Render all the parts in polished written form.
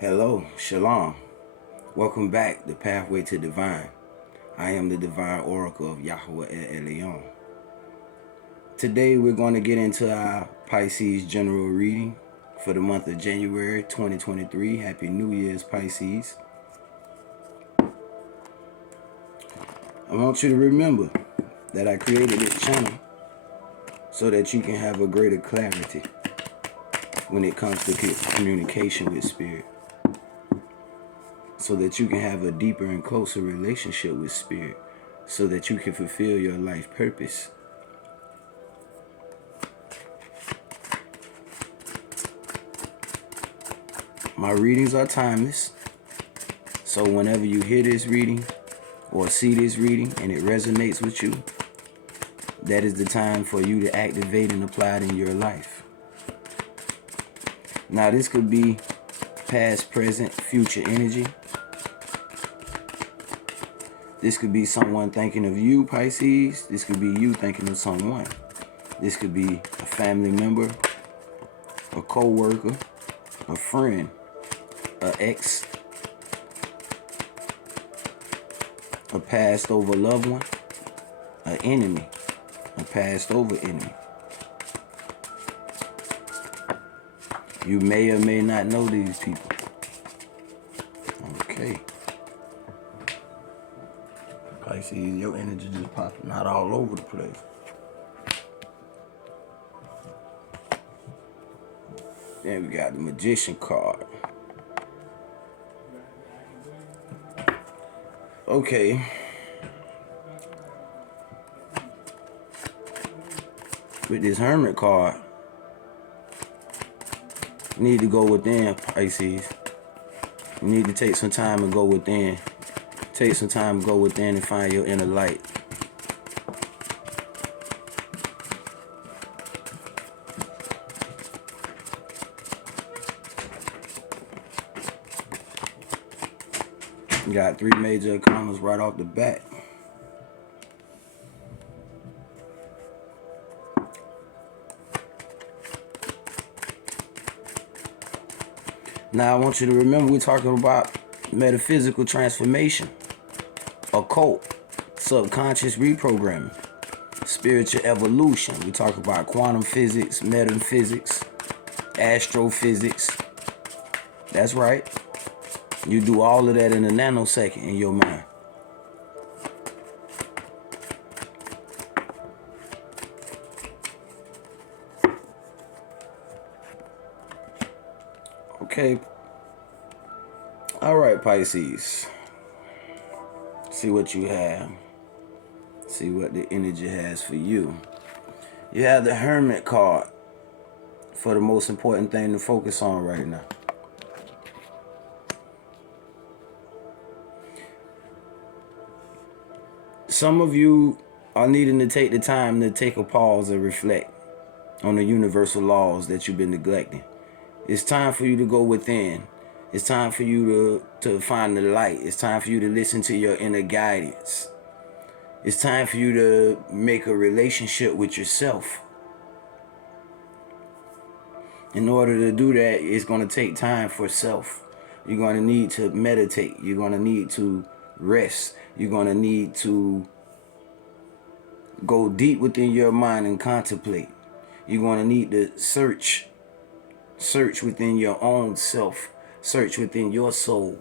Hello, Shalom. Welcome back, The Pathway to Divine. I am the Divine Oracle of YHWH El Elyon. Today we're going to get into our Pisces general reading for the month of January 2023. Happy New Year's, Pisces. I want you to remember that I created this channel so that you can have a greater clarity when it comes to communication with Spirit. So that you can have a deeper and closer relationship with Spirit. So that you can fulfill your life purpose. My readings are timeless. So whenever you hear this reading or see this reading and it resonates with you, that is the time for you to activate and apply it in your life. Now this could be past, present, future energy. This could be someone thinking of you, Pisces. This could be you thinking of someone. This could be a family member, a co-worker, a friend, an ex, a passed over loved one, an enemy, a passed over enemy. You may or may not know these people. Okay. Pisces, your energy just popping out all over the place. Then we got the Magician card. Okay. With this Hermit card, you need to go within, Pisces. You need to take some time and go within. Take some time to go within and find your inner light. You got 3 major arcanas right off the bat. Now I want you to remember we're talking about metaphysical transformation, occult, subconscious reprogramming, spiritual evolution. We talk about quantum physics, metaphysics, astrophysics. That's right. You do all of that in a nanosecond in your mind. Okay. All right, Pisces. See what you have. See what the energy has for you. You have the Hermit card for the most important thing to focus on right now. Some of you are needing to take the time to take a pause and reflect on the universal laws that you've been neglecting. It's time for you to go within. It's time for you to find the light. It's time for you to listen to your inner guidance. It's time for you to make a relationship with yourself. In order to do that, it's going to take time for self. You're going to need to meditate. You're going to need to rest. You're going to need to go deep within your mind and contemplate. You're going to need to search within your own self. Search within your soul.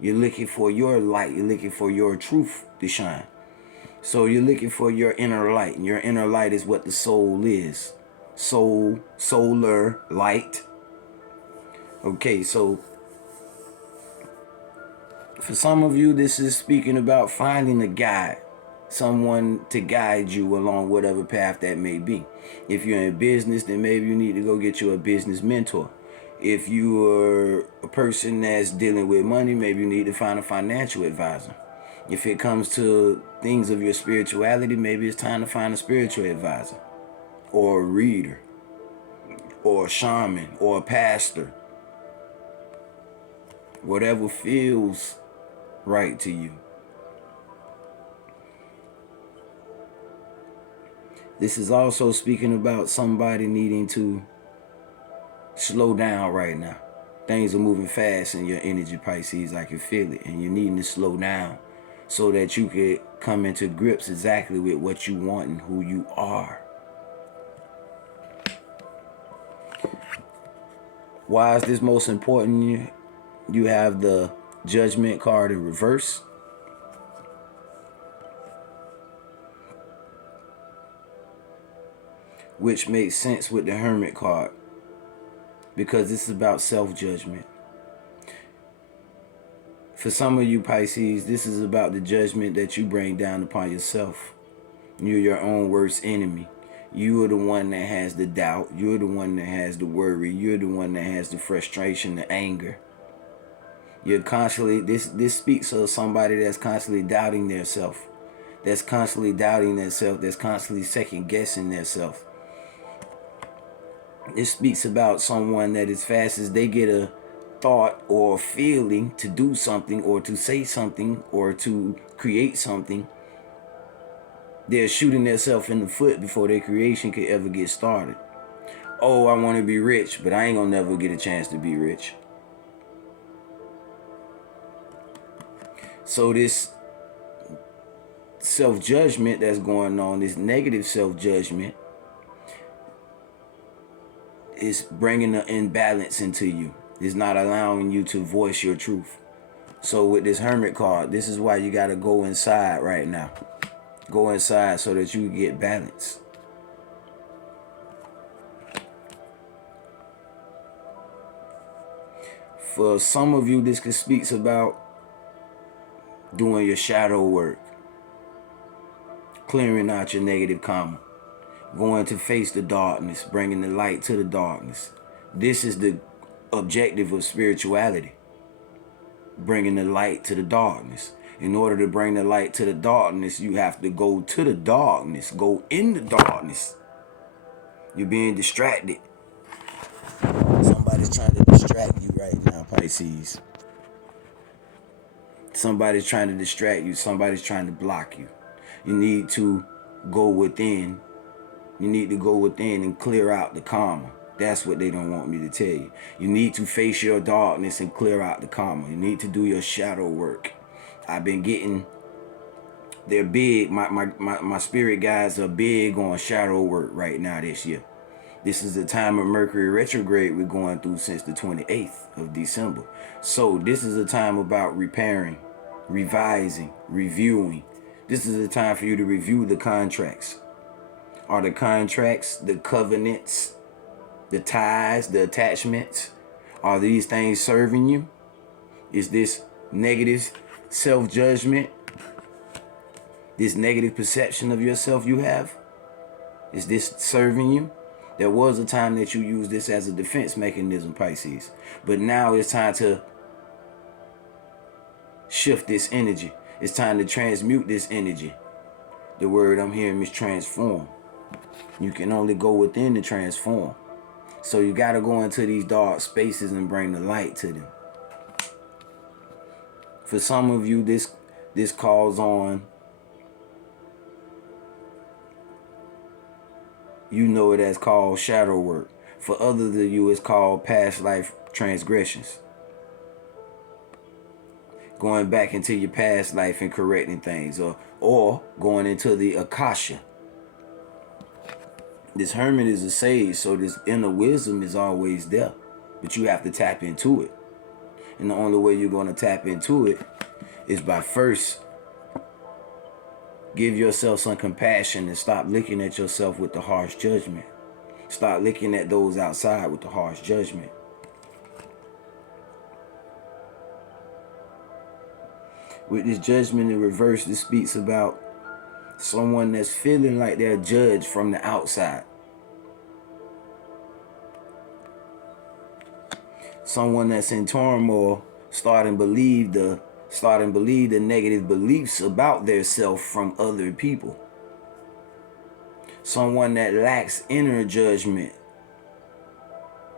You're looking for your light. You're looking for your truth to shine. So you're looking for your inner light. And your inner light is what the soul is. Soul, solar light. Okay, so for some of you, this is speaking about finding a guide. Someone to guide you along whatever path that may be. If you're in business, then maybe you need to go get you a business mentor. If you are a person that's dealing with money, maybe you need to find a financial advisor. If it comes to things of your spirituality, maybe it's time to find a spiritual advisor, or a reader, or a shaman, or a pastor. Whatever feels right to you. This is also speaking about somebody needing to slow down right now. Things are moving fast in your energy, Pisces. I can feel it. And you're needing to slow down so that you could come into grips exactly with what you want and who you are. Why is this most important? You have the Judgment card in reverse. Which makes sense with the Hermit card. Because this is about self-judgment. For some of you Pisces, this is about the judgment that you bring down upon yourself. You're your own worst enemy. You are the one that has the doubt. You're the one that has the worry. You're the one that has the frustration, the anger. You're constantly, this speaks of somebody that's constantly doubting their self. That's constantly doubting their self. That's constantly second guessing their self. It speaks about someone that as fast as they get a thought or a feeling to do something or to say something or to create something, they're shooting themselves in the foot before their creation could ever get started. Oh, I want to be rich, but I ain't gonna never get a chance to be rich. So this self-judgment that's going on, this negative self-judgment, is bringing an imbalance into you. It's not allowing you to voice your truth. So with this Hermit card, this is why you got to go inside right now. Go inside so that you get balance. For some of you, this speaks about doing your shadow work. Clearing out your negative karma. Going to face the darkness, bringing the light to the darkness. This is the objective of spirituality. Bringing the light to the darkness. In order to bring the light to the darkness, you have to go to the darkness. Go in the darkness. You're being distracted. Somebody's trying to distract you right now, Pisces. Somebody's trying to distract you. Somebody's trying to block you. You need to go within. You need to go within and clear out the karma. That's what they don't want me to tell you. You need to face your darkness and clear out the karma. You need to do your shadow work. I've been getting, they're big. My spirit guides are big on shadow work right now this year. This is the time of Mercury retrograde we're going through since the 28th of December. So this is a time about repairing, revising, reviewing. This is a time for you to review the contracts. Are the contracts, the covenants, the ties, the attachments, are these things serving you? Is this negative self-judgment, this negative perception of yourself you have, is this serving you? There was a time that you used this as a defense mechanism, Pisces. But now it's time to shift this energy. It's time to transmute this energy. The word I'm hearing is transform. You can only go within to transform. So you got to go into these dark spaces and bring the light to them. For some of you, this calls on, you know it as called shadow work. For others of you, it's called past life transgressions. Going back into your past life and correcting things, or going into the Akasha. This hermit is a sage, so this inner wisdom is always there. But you have to tap into it. And the only way you're going to tap into it is by first give yourself some compassion and stop looking at yourself with the harsh judgment. Stop looking at those outside with the harsh judgment. With this judgment in reverse, this speaks about someone that's feeling like they're judged from the outside. Someone that's in turmoil, starting to believe the negative beliefs about their self from other people. Someone that lacks inner judgment.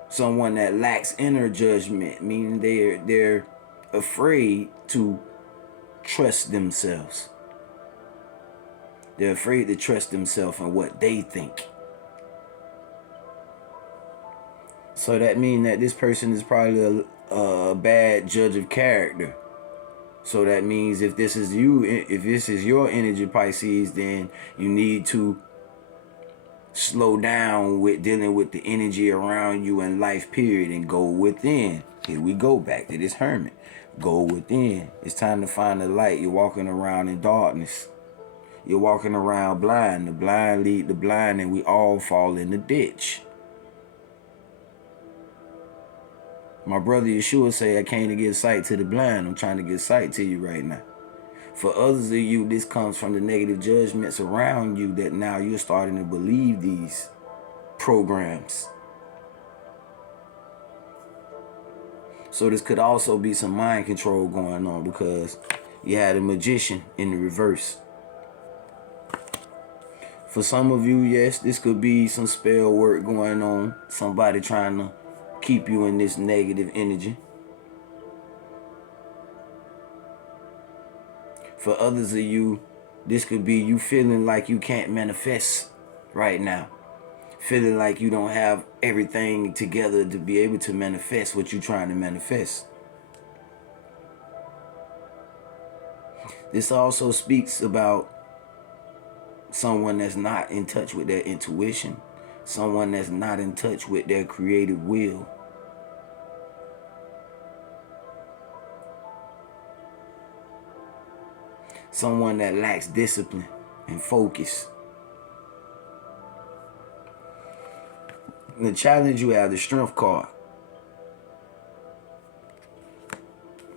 Someone that lacks inner judgment, meaning they're afraid to trust themselves. They're afraid to trust themselves and what they think. So that means that this person is probably a bad judge of character. So that means if this is your energy, Pisces, then you need to slow down with dealing with the energy around you in life, period, and go within. Here we go back to this hermit. Go within. It's time to find the light. You're walking around in darkness. You're walking around blind. The blind lead the blind, and we all fall in the ditch. My brother Yeshua say, I came to give sight to the blind. I'm trying to give sight to you right now. For others of you, this comes from the negative judgments around you that now you're starting to believe these programs. So this could also be some mind control going on because you had a magician in the reverse. For some of you, yes, this could be some spell work going on. Somebody trying to keep you in this negative energy. For others of you, this could be you feeling like you can't manifest right now. Feeling like you don't have everything together to be able to manifest what you're trying to manifest. This also speaks about someone that's not in touch with their intuition. Someone that's not in touch with their creative will. Someone that lacks discipline and focus. The challenge, you have the strength card.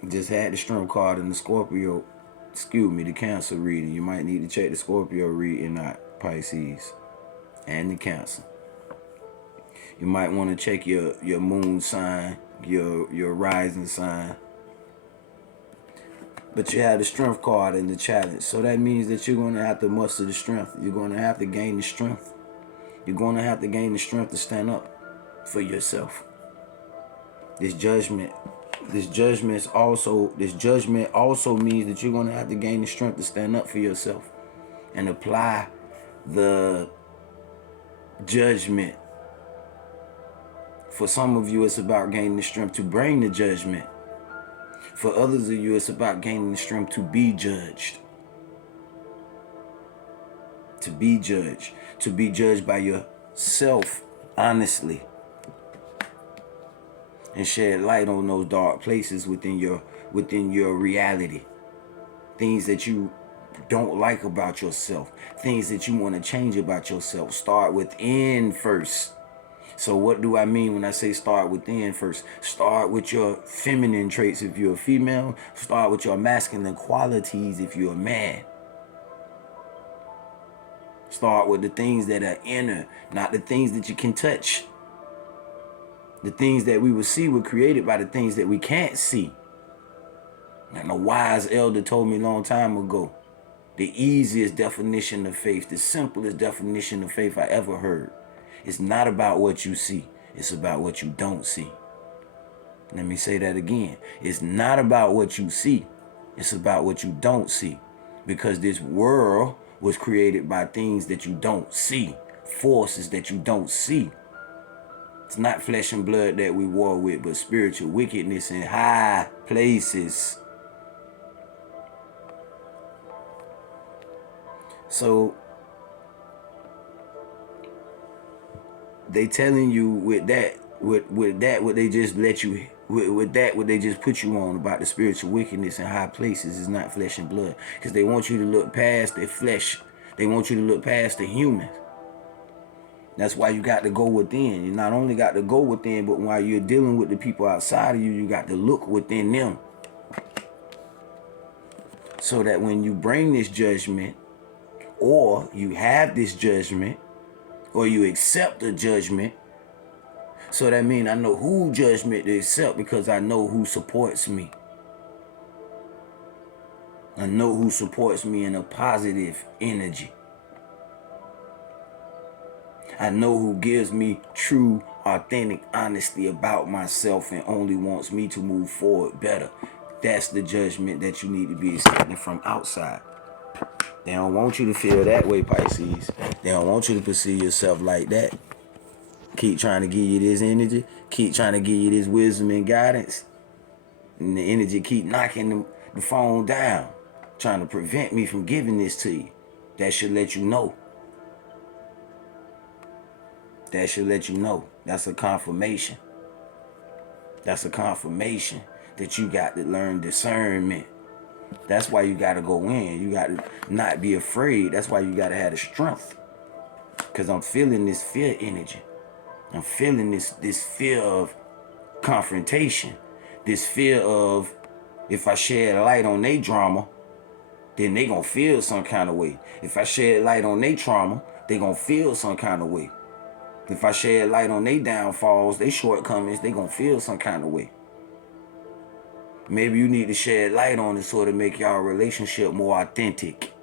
Just had the strength card in the Scorpio, the Cancer reading. You might need to check the Scorpio reading out, Pisces, and the Cancer. You might want to check your moon sign, your rising sign. But you have the strength card in the challenge. So that means that you're going to have to muster the strength. You're going to have to gain the strength. You're going to have to gain the strength to stand up for yourself. This judgment also means that you're going to have to gain the strength to stand up for yourself and apply the judgment. For some of you, it's about gaining the strength to bring the judgment. For others of you, it's about gaining the strength to be judged. To be judged. To be judged by yourself, honestly. And shed light on those dark places within your reality. Things that you don't like about yourself. Things that you want to change about yourself. Start within first. So what do I mean when I say start within first? Start with your feminine traits if you're a female. Start with your masculine qualities if you're a man. Start with the things that are inner, not the things that you can touch. The things that we will see were created by the things that we can't see. And a wise elder told me a long time ago, the easiest definition of faith, the simplest definition of faith I ever heard. It's not about what you see. It's about what you don't see. Let me say that again. It's not about what you see. It's about what you don't see. Because this world was created by things that you don't see. Forces that you don't see. It's not flesh and blood that we war with, but spiritual wickedness in high places. So they telling you with that what they just let you with that what they just put you on about the spiritual wickedness in high places is not flesh and blood, because they want you to look past the flesh. They want you to look past the human. That's why you got to go within. You not only got to go within, but while you're dealing with the people outside of you, you got to look within them, so that when you bring this judgment, or you have this judgment, or you accept the judgment. So that means I know who judgment to accept, because I know who supports me. I know who supports me in a positive energy. I know who gives me true, authentic honesty about myself and only wants me to move forward better. That's the judgment that you need to be accepting from outside. They don't want you to feel that way, Pisces. They don't want you to perceive yourself like that. Keep trying to give you this energy. Keep trying to give you this wisdom and guidance. And the energy keep knocking the phone down, trying to prevent me from giving this to you. That should let you know. That should let you know. That's a confirmation. That's a confirmation that you got to learn discernment. That's why you got to go in. You got to not be afraid. That's why you got to have the strength. Because I'm feeling this fear energy. I'm feeling this fear of confrontation. This fear of, if I shed light on their drama, then they gonna feel some kind of way. If I shed light on their trauma, they gonna feel some kind of way. If I shed light on their downfalls, their shortcomings, they gonna feel some kind of way. Maybe you need to shed light on it so to make y'all relationship more authentic.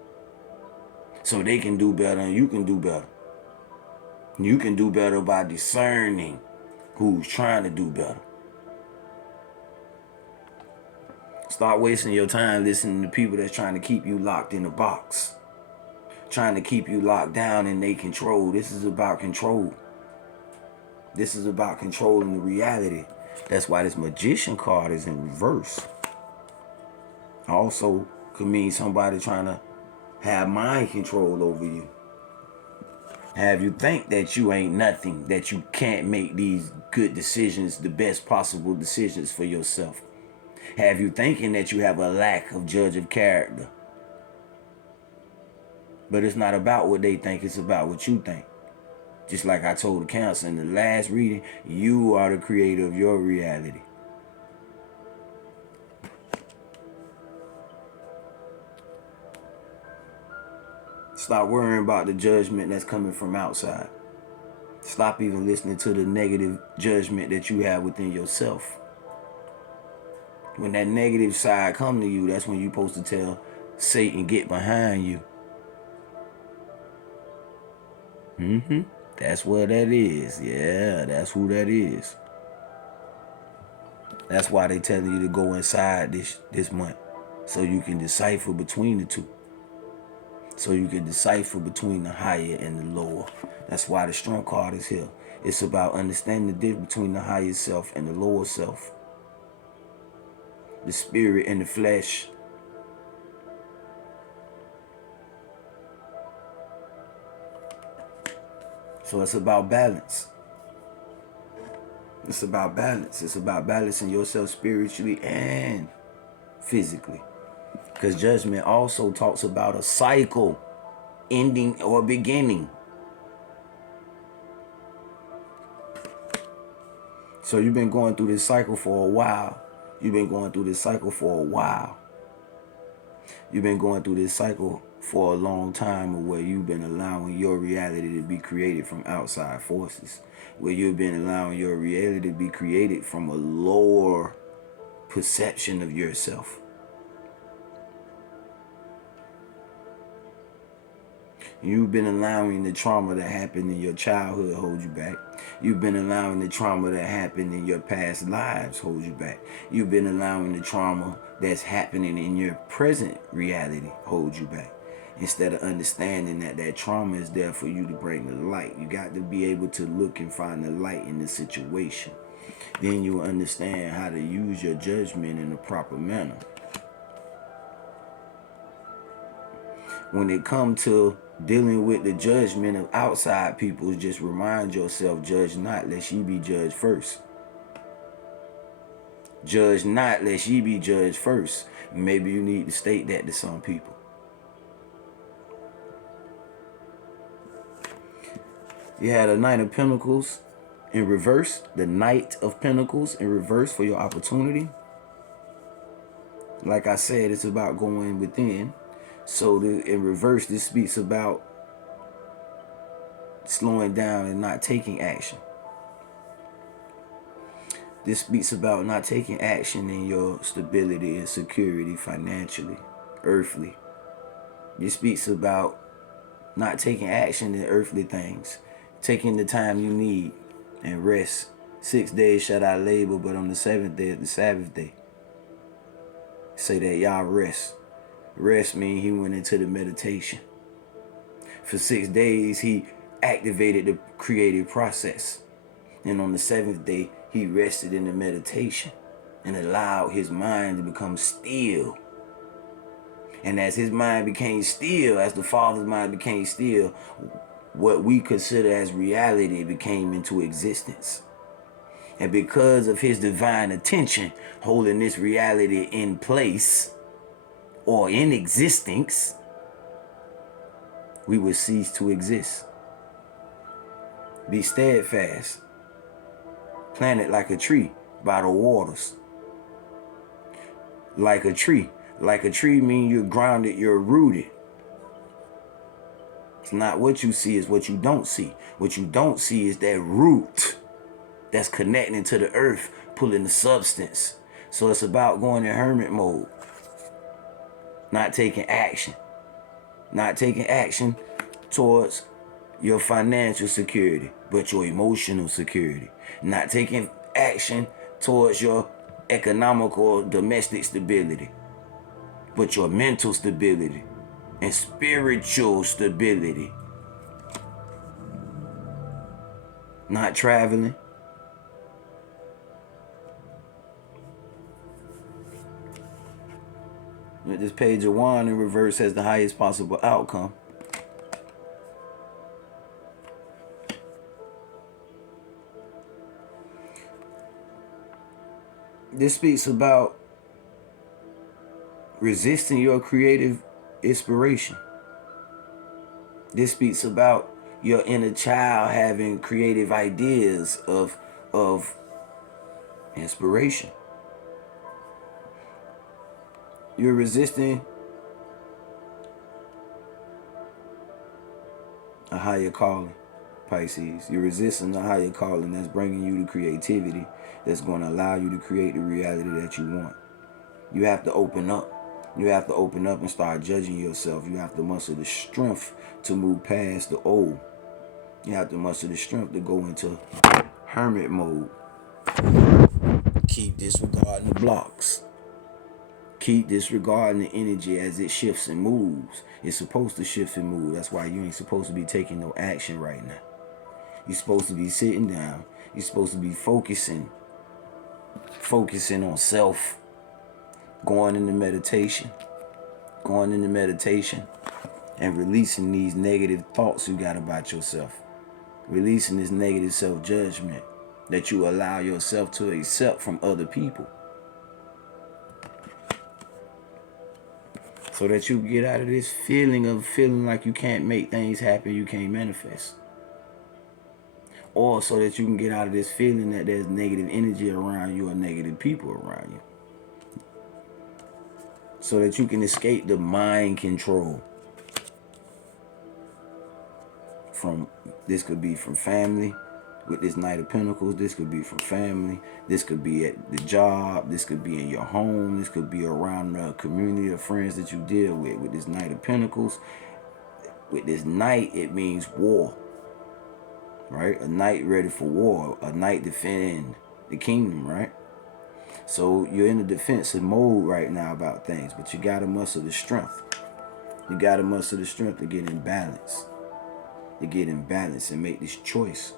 So they can do better and you can do better. You can do better by discerning who's trying to do better. Start wasting your time listening to people that's trying to keep you locked in a box. Trying to keep you locked down in their control. This is about control. This is about controlling the reality. That's why this Magician card is in reverse. Also could mean somebody trying to have mind control over you. Have you think that you ain't nothing, that you can't make these good decisions, the best possible decisions for yourself. Have you thinking that you have a lack of judge of character. But it's not about what they think, it's about what you think. Just like I told the Council in the last reading, you are the creator of your reality. Stop worrying about the judgment that's coming from outside. Stop even listening to the negative judgment that you have within yourself. When that negative side come to you, that's when you're supposed to tell Satan, get behind you. That's what that is. Yeah, that's who that is. That's why they telling you to go inside this month. So you can decipher between the two. So you can decipher between the higher and the lower. That's why the strong card is here. It's about understanding the difference between the higher self and the lower self. The spirit and the flesh. So it's about balance. It's about balance. It's about balancing yourself spiritually and physically. Because judgment also talks about a cycle, ending or beginning. So you've been going through this cycle for a while. You've been going through this cycle for a while. You've been going through this cycle for a long time, where you've been allowing your reality to be created from outside forces. Where you've been allowing your reality to be created from a lower perception of yourself. You've been allowing the trauma that happened in your childhood hold you back. You've been allowing the trauma that happened in your past lives hold you back. You've been allowing the trauma that's happening in your present reality hold you back. Instead of understanding that that trauma is there for you to bring the light. You got to be able to look and find the light in the situation. Then you'll understand how to use your judgment in a proper manner. When it comes to dealing with the judgment of outside people, just remind yourself, judge not lest ye be judged first. Judge not lest ye be judged first. Maybe you need to state that to some people. You had a Knight of Pentacles in reverse. The Knight of Pentacles in reverse for your opportunity. Like I said, it's about going within. So in reverse, this speaks about slowing down and not taking action. This speaks about not taking action in your stability and security financially, earthly. This speaks about not taking action in earthly things. Taking the time you need and rest. 6 days shall I labor, but on the 7th day is the Sabbath day. Say that y'all rest. Rest means he went into the meditation. For 6 days, he activated the creative process. And on the 7th day, he rested in the meditation. and allowed his mind to become still. And as his mind became still, as the Father's mind became still, what we consider as reality became into existence. And because of his divine attention holding this reality in place or in existence, we would cease to exist. Be steadfast, planted like a tree by the waters. Like a tree. Like a tree means you're grounded, you're rooted. It's not what you see, it's what you don't see. What you don't see is that root that's connecting to the earth, pulling the substance. So it's about going in hermit mode. Not taking action. Not taking action towards your financial security, but your emotional security. Not taking action towards your economical domestic stability, but your mental stability and spiritual stability. Not traveling. This page of wand in reverse has the highest possible outcome. This speaks about resisting your creative inspiration. This speaks about your inner child having creative ideas of inspiration. You're resisting a higher calling, Pisces. You're resisting a higher calling that's bringing you the creativity that's going to allow you to create the reality that you want. You have to open up. You have to open up and start judging yourself. You have to muster the strength to move past the old. You have to muster the strength to go into hermit mode. Keep disregarding the blocks. Keep disregarding the energy as it shifts and moves. It's supposed to shift and move. That's why you ain't supposed to be taking no action right now. You're supposed to be sitting down. You're supposed to be focusing on self. Going into meditation and releasing these negative thoughts you got about yourself. Releasing this negative self-judgment that you allow yourself to accept from other people. So that you get out of this feeling like you can't make things happen, you can't manifest. Or so that you can get out of this feeling that there's negative energy around you or negative people around you. So that you can escape the mind control. This could be from family with this Knight of Pentacles. This could be from family. This could be at the job. This could be in your home. This could be around the community of friends that you deal with this Knight of Pentacles. With this Knight, it means war. Right? A knight ready for war. A knight defending the kingdom, right? So you're in a defensive mode right now about things, but you got to muster the strength. You got to muster the strength to get in balance. To get in balance and make this choice.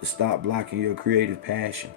To stop blocking your creative passion.